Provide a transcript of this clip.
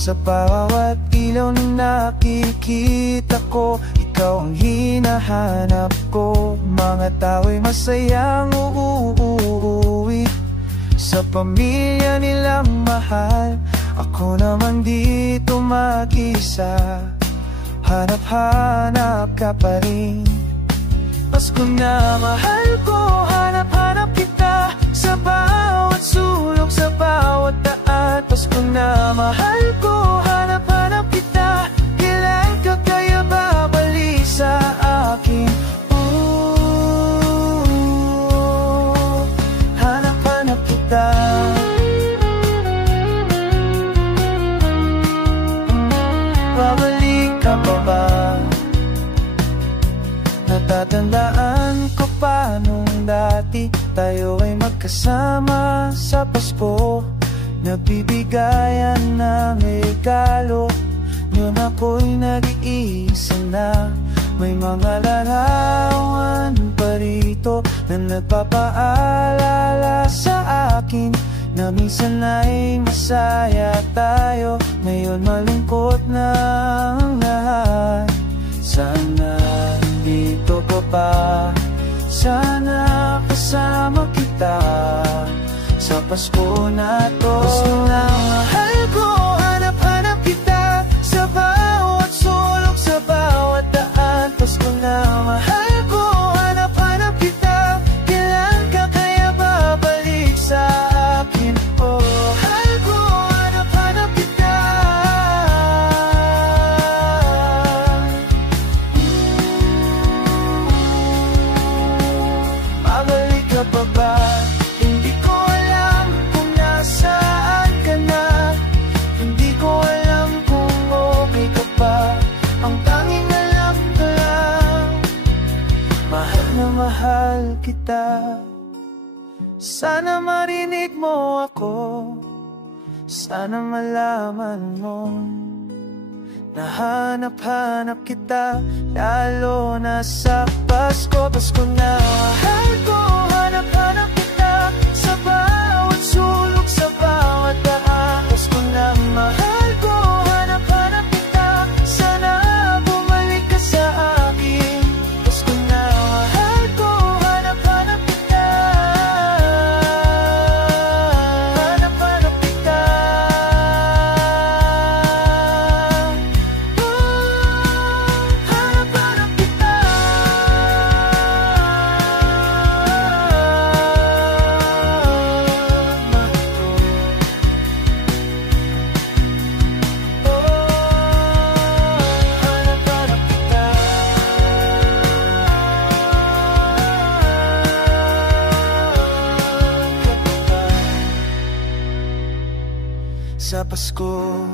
Sa bawat ilaw na nakikita ko, ikaw ang hinahanap ko. Mga tao'y masayang uuwi sa pamilya nilang mahal. Ako naman dito mag-isa, hanap-hanap ka pa rin. Pasko na mahal ko, hanap-hanap kita sa bawat sulok, sa bawat daan. Pasko na mahal ko, hanap-hanap kita. Kailan ka kaya babalik sa akin? Hanap-hanap kita. Babalik ka pa ba? Natatandaan ko pa nung dati tayo ay magkasama sa Pasko. Nagbibigayan ng regalo, yun ako'y nag-iisa na. May mga larawan pa rito na nagpapaalala sa akin na minsan ay masaya tayo, ngayon malungkot na ang lahat. Sana dito ka pa, sana kasama kita sa Pasko na to. Pasko na mahal ko, hanap-hanap kita sa bawat sulok, sa bawat daan. Pasko na mahal ko, hanap-hanap kita. Kailan ka kaya babalik sa akin? Oh, mahal ko, hanap-hanap kita. Babalik ka pa ba? Hindi ko alam kung nasaan ka na. Hindi ko alam kung okay ka pa. Ang tanging alam ko lang, mahal na mahal kita. Sana marinig mo ako, sana malaman mo na hanap-hanap kita, lalo na sa Pasko. Pasko na mahal ko, hanap-hanap kita sa bawat sulok, sa bawat daan. Pasko na mahal ko, hanap-hanap kita. Sana bumalik ka sa akin. Pasko na mahal ko, hanap-hanap kita. Hanap-hanap kita. Hanap-hanap kita. Sa Pasko